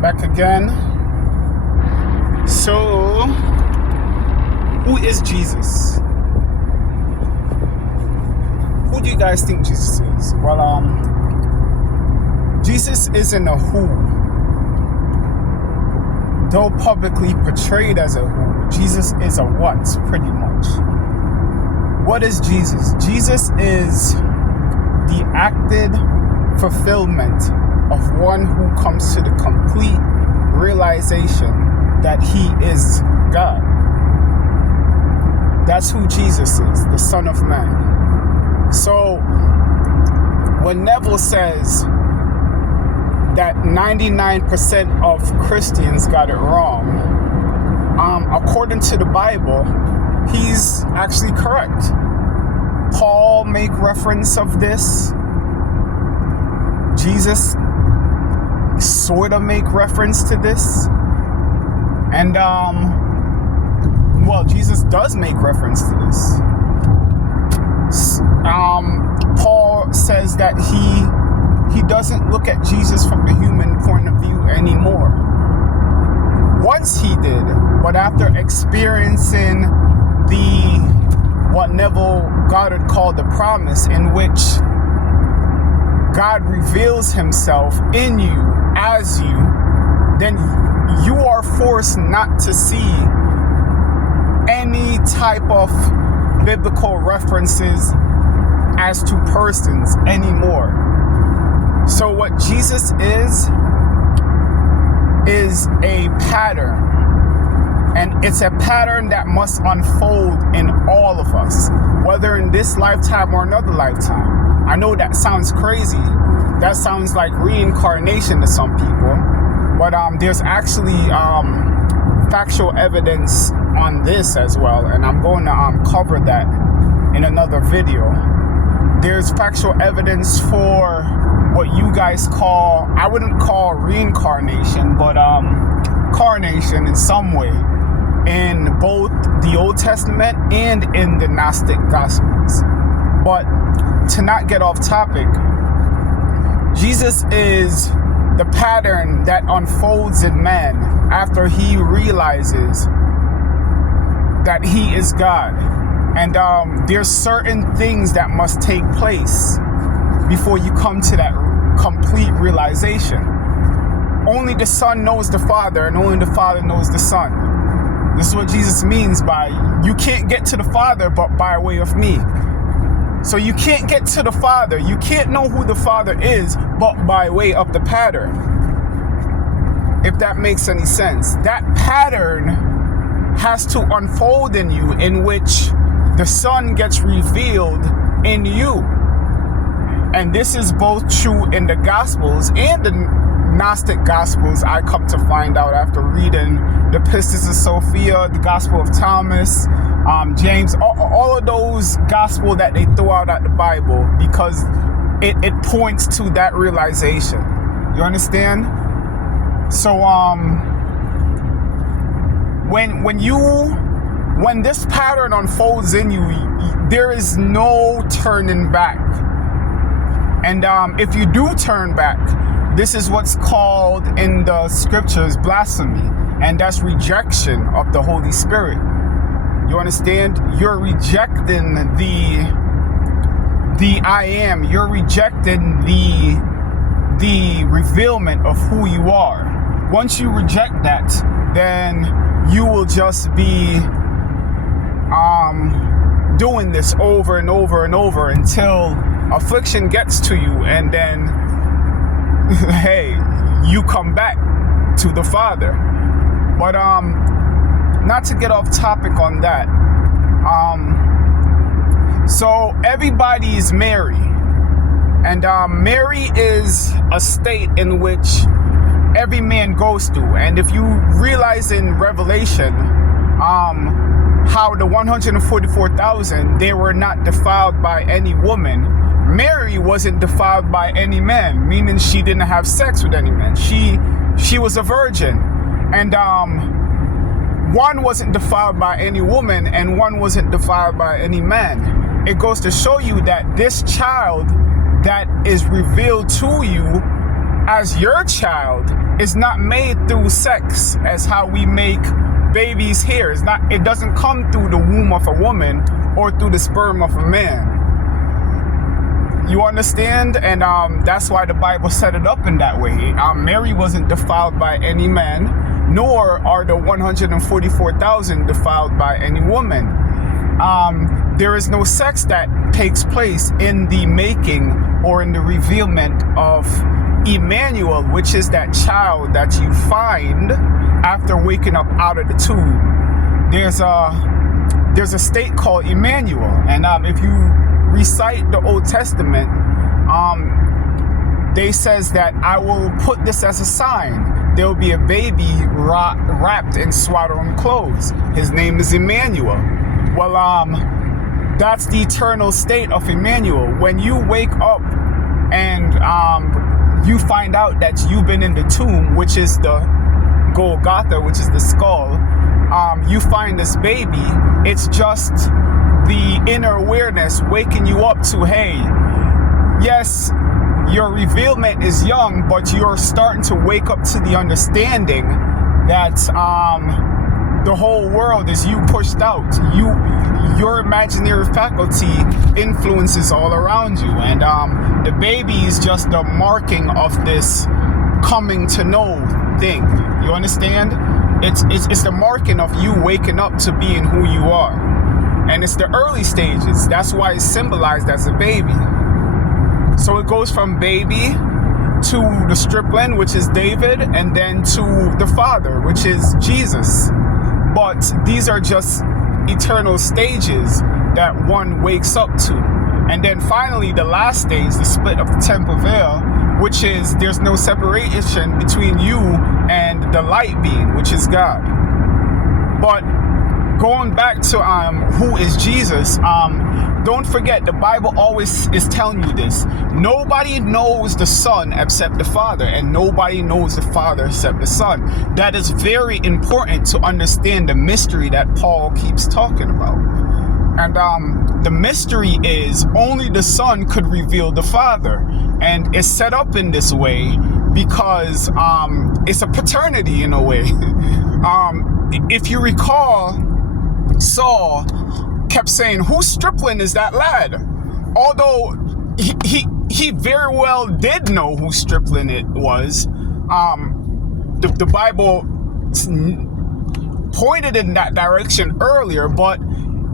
Back again. So, who is Jesus? Who do you guys think Jesus is? Well, Jesus isn't a who, though publicly portrayed as a who. Jesus is a what, pretty much. What is Jesus? Jesus is the acted fulfillment of one who comes to the complete realization that he is God. That's who Jesus is, the Son of Man. So, when Neville says that 99% of Christians got it wrong, according to the Bible, he's actually correct. Paul make reference of this. Jesus sort of make reference to this. And, Jesus does make reference to this. Paul says that he doesn't look at Jesus from the human point of view anymore. Once he did, but after experiencing what Neville Goddard called the promise, in which God reveals himself in you, as you, then you are forced not to see any type of biblical references as to persons anymore. So what Jesus is a pattern. And it's a pattern that must unfold in all of us, whether in this lifetime or another lifetime. I know that sounds crazy. That sounds like reincarnation to some people. But there's actually factual evidence on this as well. And I'm going to cover that in another video. There's factual evidence for what you guys call, I wouldn't call reincarnation, but carnation in some way, in both the Old Testament and in the Gnostic Gospels. But to not get off topic, Jesus is the pattern that unfolds in man after he realizes that he is God. And there's certain things that must take place before you come to that complete realization. Only the Son knows the Father, and only the Father knows the Son. This is what Jesus means by, you can't get to the Father but by way of me. So you can't get to the Father, you can't know who the Father is but by way of the pattern. If that makes any sense. That pattern has to unfold in you, in which the Son gets revealed in you. And this is both true in the Gospels and the Gnostic Gospels, I come to find out after reading the Pistis of Sophia, the Gospel of Thomas, James, all of those Gospel that they throw out at the Bible, because it points to that realization. You understand? So when this pattern unfolds in you, there is no turning back. And if you do turn back, this is what's called in the scriptures blasphemy, and that's rejection of the Holy Spirit. You understand? You're rejecting the I am. You're rejecting the revealment of who you are. Once you reject that, then you will just be doing this over and over and over until affliction gets to you, and then hey, you come back to the Father. But not to get off topic on that, so everybody is Mary, and Mary is a state in which every man goes through. And if you realize in Revelation how the 144,000, they were not defiled by any woman, Mary wasn't defiled by any man, meaning she didn't have sex with any man. She was a virgin. And one wasn't defiled by any woman, and one wasn't defiled by any man. It goes to show you that this child that is revealed to you as your child is not made through sex as how we make babies here. It doesn't come through the womb of a woman or through the sperm of a man. You understand? And that's why the Bible set it up in that way. Mary wasn't defiled by any man, nor are the 144,000 defiled by any woman. There is no sex that takes place in the making or in the revealment of Emmanuel, which is that child that you find after waking up out of the tomb. There's a state called Emmanuel, and if you recite the Old Testament, they says that I will put this as a sign. There will be a baby wrapped in swaddling clothes. His name is Emmanuel. Well, that's the eternal state of Emmanuel. When you wake up and you find out that you've been in the tomb, which is the Golgotha, which is the skull, you find this baby. It's just the inner awareness waking you up to, hey, yes, your revealment is young, but you're starting to wake up to the understanding that the whole world is you pushed out. Your imaginary faculty influences all around you, and the baby is just the marking of this coming to know thing. You understand? It's the marking of you waking up to being who you are. And it's the early stages. That's why it's symbolized as a baby. So it goes from baby to the stripling, which is David, and then to the Father, which is Jesus. But these are just eternal stages that one wakes up to. And then finally, the last stage, the split of the temple veil, which is there's no separation between you and the light being, which is God. But going back to who is Jesus, don't forget the Bible always is telling you this. Nobody knows the Son except the Father, and nobody knows the Father except the Son. That is very important to understand the mystery that Paul keeps talking about. And the mystery is only the Son could reveal the Father. And it's set up in this way because it's a paternity in a way. If you recall, Saul kept saying, whose stripling is that lad? Although he very well did know whose stripling it was. The Bible pointed in that direction earlier, but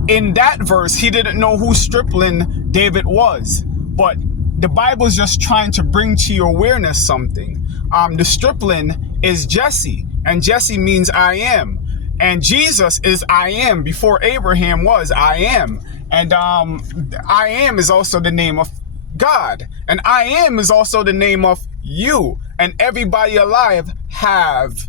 in that verse, he didn't know whose stripling David was. But the Bible is just trying to bring to your awareness something. The stripling is Jesse, and Jesse means I am. And Jesus is I am. Before Abraham was I am. And I am is also the name of God. And I am is also the name of you. And everybody alive have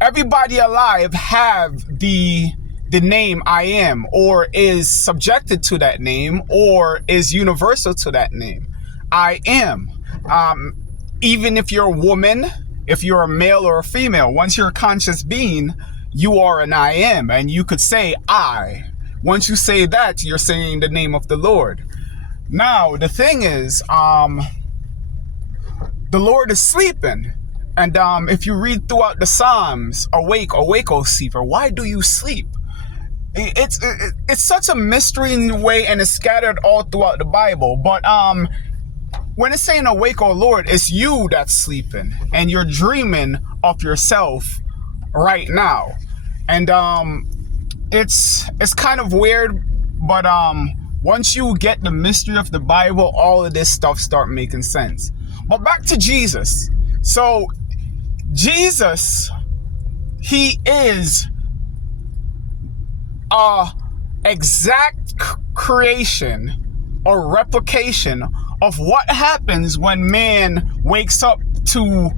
everybody alive have the name I am, or is subjected to that name, or is universal to that name. I am. Even if you're a woman, if you're a male or a female, once you're a conscious being, you are an I am, and you could say I. Once you say that, you're saying the name of the Lord. Now, the thing is, the Lord is sleeping. And if you read throughout the Psalms, awake, awake, O sleeper, why do you sleep? It's such a mystery in a way, and it's scattered all throughout the Bible. But when it's saying awake, O Lord, it's you that's sleeping, and you're dreaming of yourself right now. And it's kind of weird, but once you get the mystery of the Bible, all of this stuff start making sense. But back to Jesus. So Jesus, he is a exact creation or replication of what happens when man wakes up to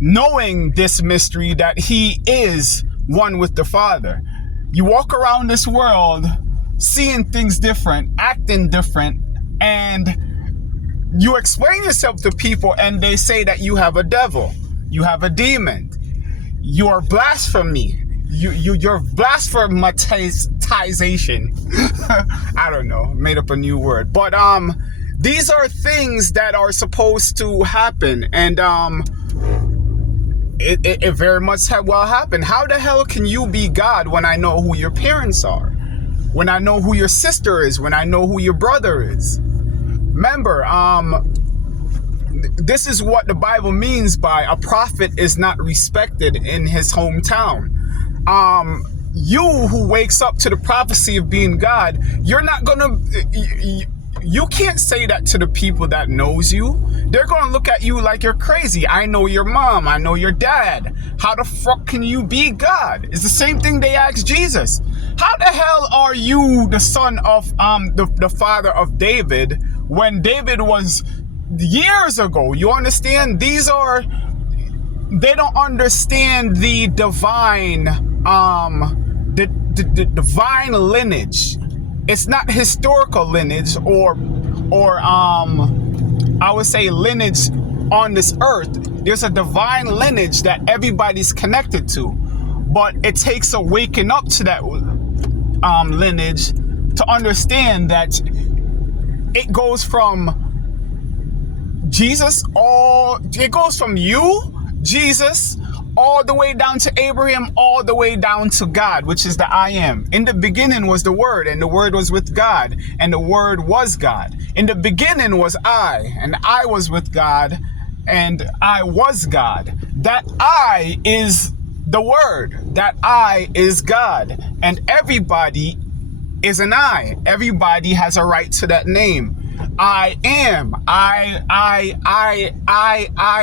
knowing this mystery that he is one with the Father. You walk around this world seeing things different, acting different, and you explain yourself to people and they say that you have a devil, you have a demon, you are blasphemy, you're blasphematization. I don't know, made up a new word. But These are things that are supposed to happen, and it very much well happened. How the hell can you be God when I know who your parents are? When I know who your sister is? When I know who your brother is? Remember, this is what the Bible means by a prophet is not respected in his hometown. You who wakes up to the prophecy of being God, you're not gonna, you can't say that to the people that knows you. They're gonna look at you like you're crazy. I know your mom, I know your dad. How the fuck can you be God? It's the same thing they asked Jesus. How the hell are you the son of the father of David when David was years ago? You understand? They don't understand the divine the divine lineage. It's not historical lineage or I would say lineage on this earth. There's a divine lineage that everybody's connected to, but it takes a waking up to that lineage to understand that it goes from Jesus, it goes from you, Jesus, all the way down to Abraham, all the way down to God, which is the I am. In the beginning was the Word, and the Word was with God, and the Word was God. In the beginning was I, and I was with God, and I was God. That I is the Word. That I is God. And everybody is an I. Everybody has a right to that name. I am. I,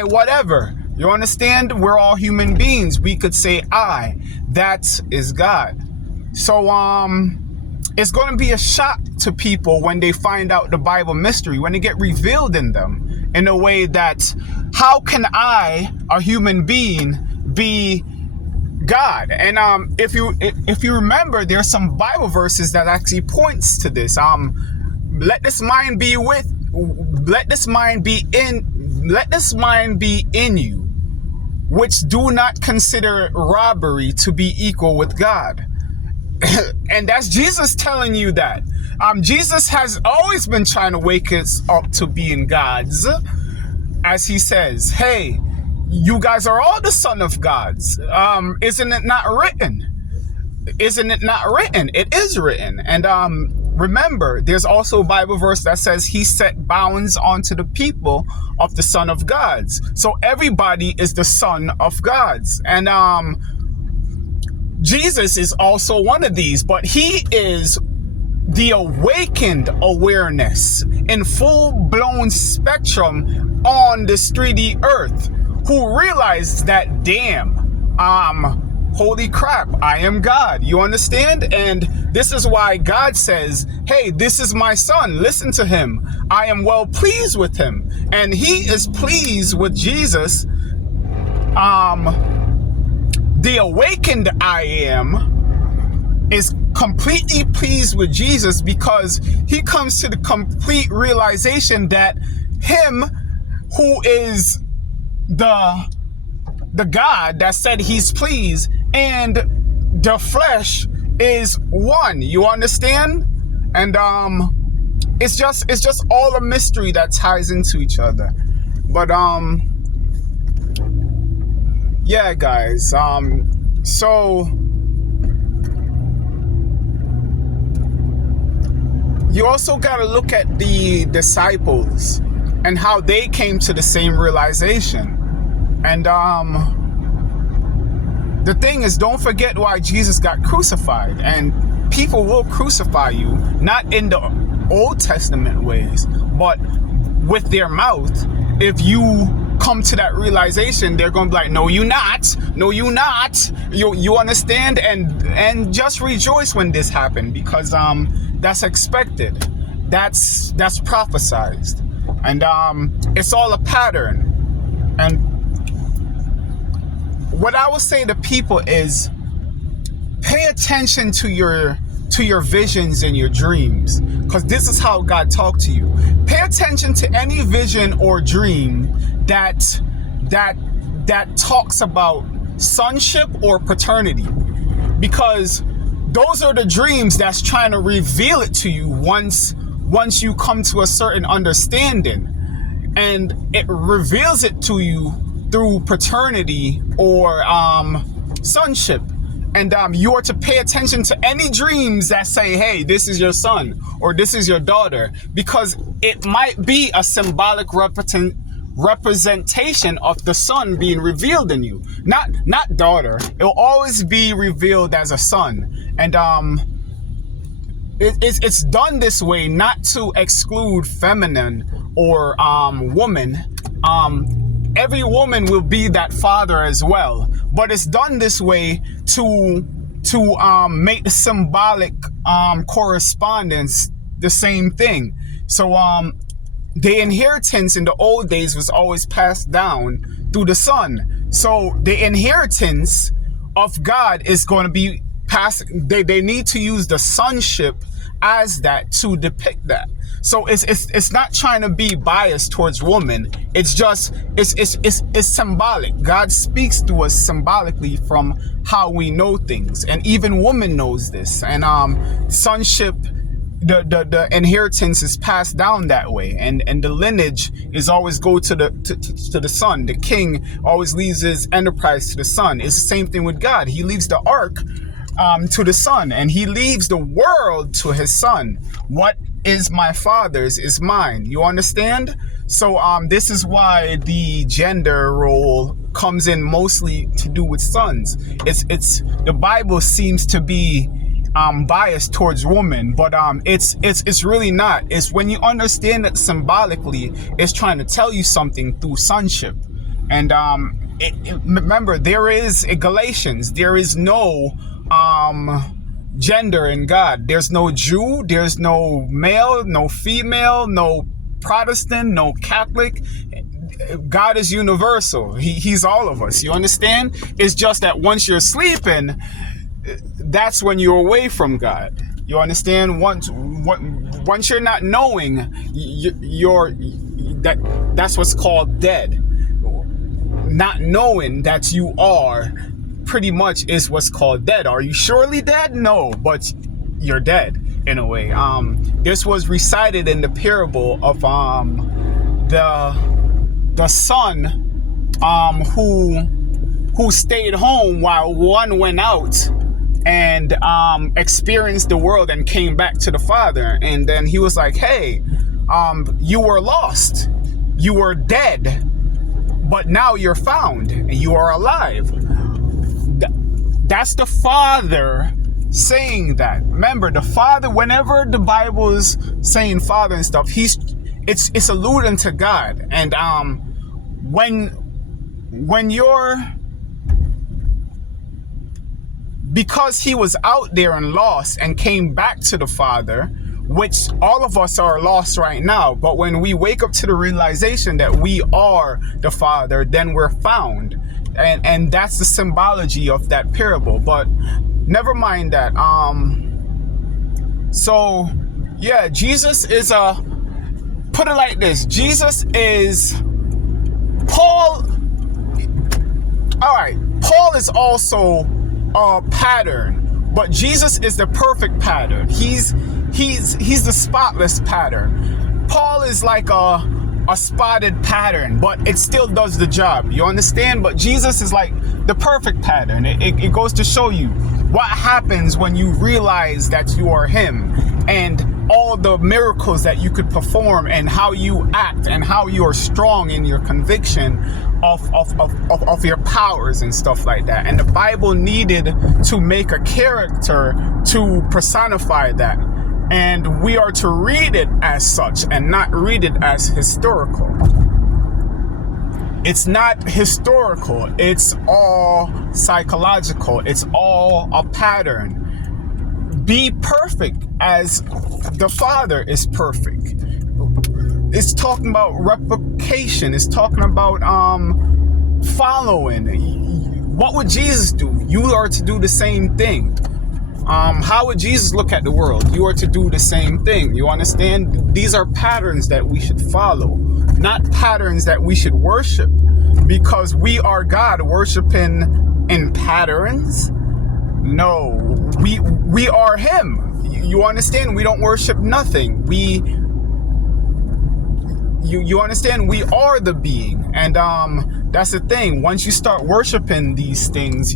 whatever. You understand? We're all human beings. We could say I. That is God. So, it's going to be a shock to people when they find out the Bible mystery, when they get revealed in them in a way that, how can I, a human being, be God? And if you remember, there's some Bible verses that actually points to this. Let this mind be in you, which do not consider robbery to be equal with God. And that's Jesus telling you that. Jesus has always been trying to wake us up to being gods. As he says, hey, you guys are all the son of gods. Isn't it not written? Isn't it not written? It is written. And remember, there's also a Bible verse that says he set bounds onto the people of the son of gods. So everybody is the son of gods. And Jesus is also one of these, but he is the awakened awareness in full-blown spectrum on this 3D earth, who realized that, damn, holy crap, I am God. You understand? And this is why God says, hey, this is my son. Listen to him. I am well pleased with him. And he is pleased with Jesus. The awakened I am is completely pleased with Jesus, because he comes to the complete realization that him who is the God that said he's pleased and the flesh is one. You understand? And it's just all a mystery that ties into each other. But yeah, guys, so you also got to look at the disciples and how they came to the same realization. And the thing is, don't forget why Jesus got crucified. And people will crucify you, not in the Old Testament ways, but with their mouth. If you come to that realization, they're going to be like, no, you not. No, you not. You understand? And just rejoice when this happened, because that's expected. That's prophesized. And it's all a pattern. And what I would say to people is, pay attention to your visions and your dreams, because this is how God talked to you. Pay attention to any vision or dream that talks about sonship or paternity, because those are the dreams that's trying to reveal it to you once once you come to a certain understanding, and it reveals it to you through paternity or sonship. And you are to pay attention to any dreams that say, hey, this is your son or this is your daughter, because it might be a symbolic representation of the son being revealed in you. Not daughter. It will always be revealed as a son. And it's done this way not to exclude feminine or woman. Every woman will be that father as well, but it's done this way to make the symbolic correspondence the same thing. So the inheritance in the old days was always passed down through the son. So the inheritance of God is going to be passed. They need to use the sonship as that to depict that. So it's not trying to be biased towards women. It's just it's symbolic. God speaks to us symbolically from how we know things, and even woman knows this. And sonship, the inheritance is passed down that way, and the lineage is always go to the son. The king always leaves his enterprise to the son. It's the same thing with God. He leaves the ark to the son, and he leaves the world to his son. What is my father's is mine. You understand? So this is why the gender role comes in mostly to do with sons. It's the Bible seems to be biased towards women, but it's really not. It's when you understand that symbolically, it's trying to tell you something through sonship. And remember, there is a Galatians, there is no gender in God. There's no Jew, there's no male, no female, no Protestant, no Catholic. God is universal. He's all of us. You understand? It's just that once you're sleeping, that's when you're away from God. You understand? Once you're not knowing, that's what's called dead. Not knowing that you are pretty much is what's called dead. Are you surely dead? No, but you're dead in a way. This was recited in the parable of the son who stayed home while one went out and experienced the world and came back to the father. And then he was like, hey, you were lost, you were dead, but now you're found and you are alive. That's the father saying that. Remember, the father, whenever the Bible is saying father and stuff, it's alluding to God. And when you're, because he was out there and lost and came back to the father, which all of us are lost right now, but when we wake up to the realization that we are the father, then we're found. And that's the symbology of that parable. But never mind that. So yeah, Jesus is put it like this. Jesus is Paul. All right, Paul is also a pattern, but Jesus is the perfect pattern. He's the spotless pattern. Paul is like a spotted pattern, but it still does the job. You understand? But Jesus is like the perfect pattern. It goes to show you what happens when you realize that you are him, and all the miracles that you could perform, and how you act, and how you are strong in your conviction of your powers and stuff like that. And the Bible needed to make a character to personify that. And we are to read it as such and not read it as historical. It's not historical. It's all psychological. It's all a pattern. Be perfect as the Father is perfect. It's talking about replication. It's talking about following. What would Jesus do? You are to do the same thing. How would Jesus look at the world? You are to do the same thing. You understand? These are patterns that we should follow, not patterns that we should worship, because we are God worshiping in patterns. No, we are him. you understand, we don't worship nothing. You understand, we are the being. And that's the thing. Once you start worshiping these things,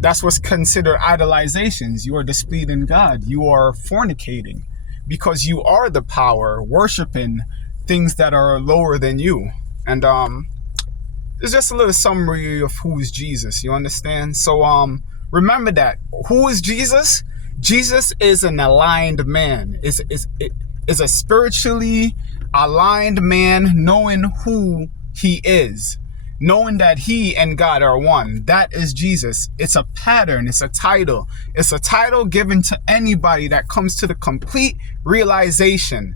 that's what's considered idolizations. You are displeasing God. You are fornicating, because you are the power, worshiping things that are lower than you. And it's just a little summary of who is Jesus. You understand? So remember that. Who is Jesus? Jesus is an aligned man. Is a spiritually aligned man, knowing who he is, knowing that he and God are one. That is Jesus. It's a pattern. It's a title. It's a title given to anybody that comes to the complete realization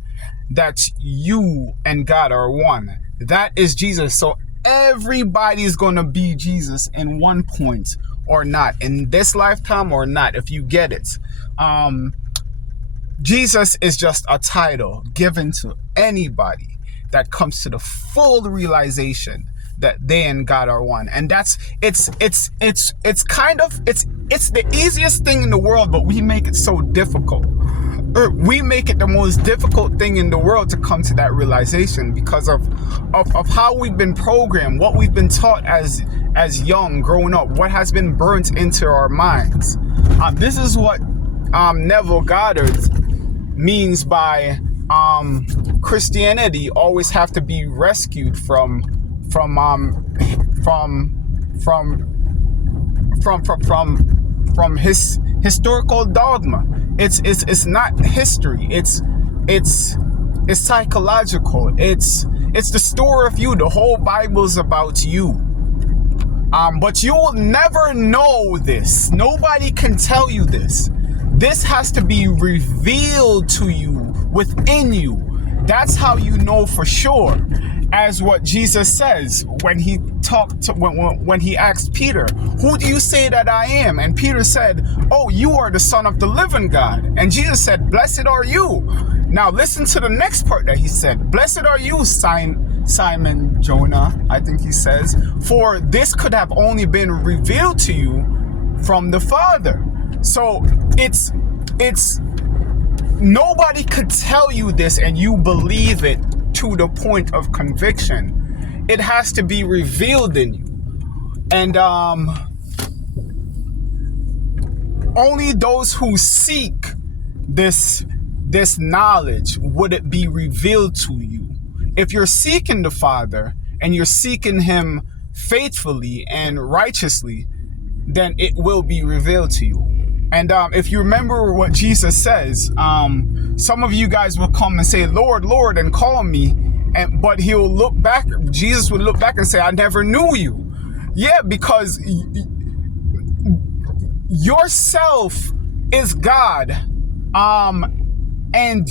that you and God are one. That is Jesus. So everybody's going to be Jesus in one point or not, in this lifetime or not, if you get it. Jesus is just a title given to anybody that comes to the full realization that they and God are one. And it's the easiest thing in the world, but we make it so difficult. We make it the most difficult thing in the world to come to that realization because of how we've been programmed, what we've been taught as young, growing up, what has been burnt into our minds. This is what Neville Goddard means by Christianity always have to be rescued from his historical dogma. It's not history. It's psychological. It's the story of you. The whole Bible's about you. But you will never know this. Nobody can tell you this. This has to be revealed to you within you. That's how you know for sure. As what Jesus says when he when he asked Peter, "Who do you say that I am?" And Peter said, "Oh, you are the Son of the living God." And Jesus said, "Blessed are you." Now listen to the next part that he said. "Blessed are you, Simon Jonah," I think he says, "for this could have only been revealed to you from the Father." So it's nobody could tell you this and you believe it to the point of conviction. It has to be revealed in you. And only those who seek this knowledge would it be revealed to you. If you're seeking the Father and you're seeking him faithfully and righteously, then it will be revealed to you. And if you remember what Jesus says, some of you guys will come and say, "Lord, Lord," and call me, but he'll look back. Jesus will look back and say, "I never knew you." Yeah, because yourself is God, and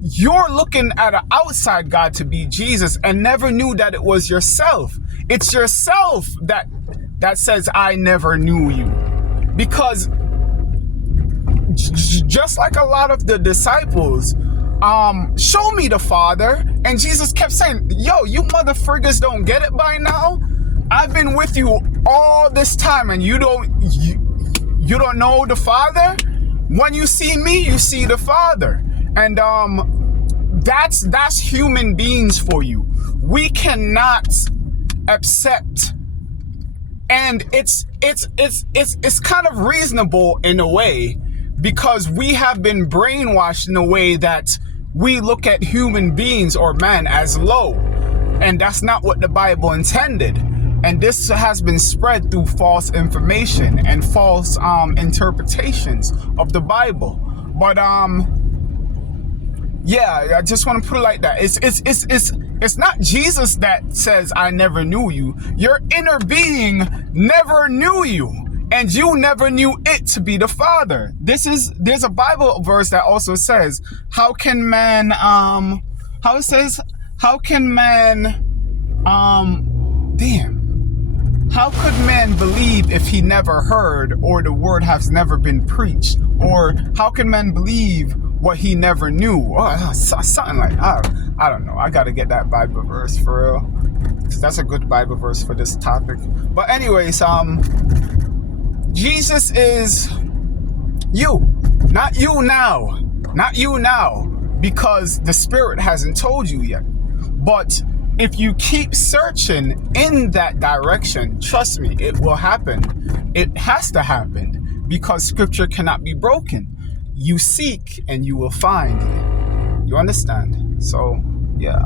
you're looking at an outside God to be Jesus, and never knew that it was yourself. It's yourself that says, "I never knew you," because just like a lot of the disciples, show me the Father, and Jesus kept saying, "Yo, you mother friggers don't get it by now? I've been with you all this time, and you don't know the Father? When you see me, you see the Father." And that's human beings for you. We cannot accept, and it's kind of reasonable in a way, because we have been brainwashed in a way that we look at human beings or man as low, and that's not what the Bible intended. And this has been spread through false information and false interpretations of the Bible. But yeah, I just want to put it like that. It's not Jesus that says, "I never knew you." Your inner being never knew you, and you never knew it to be the Father. There's a Bible verse that also says, how can man how could man believe if he never heard, or the word has never been preached? Or how can man believe what he never knew? Or something like, I don't know. I gotta get that Bible verse for real. That's a good Bible verse for this topic. But anyways, Jesus is you. Not you now. Not you now. Because the Spirit hasn't told you yet. But if you keep searching in that direction, trust me, it will happen. It has to happen because Scripture cannot be broken. You seek and you will find. You understand? So, yeah.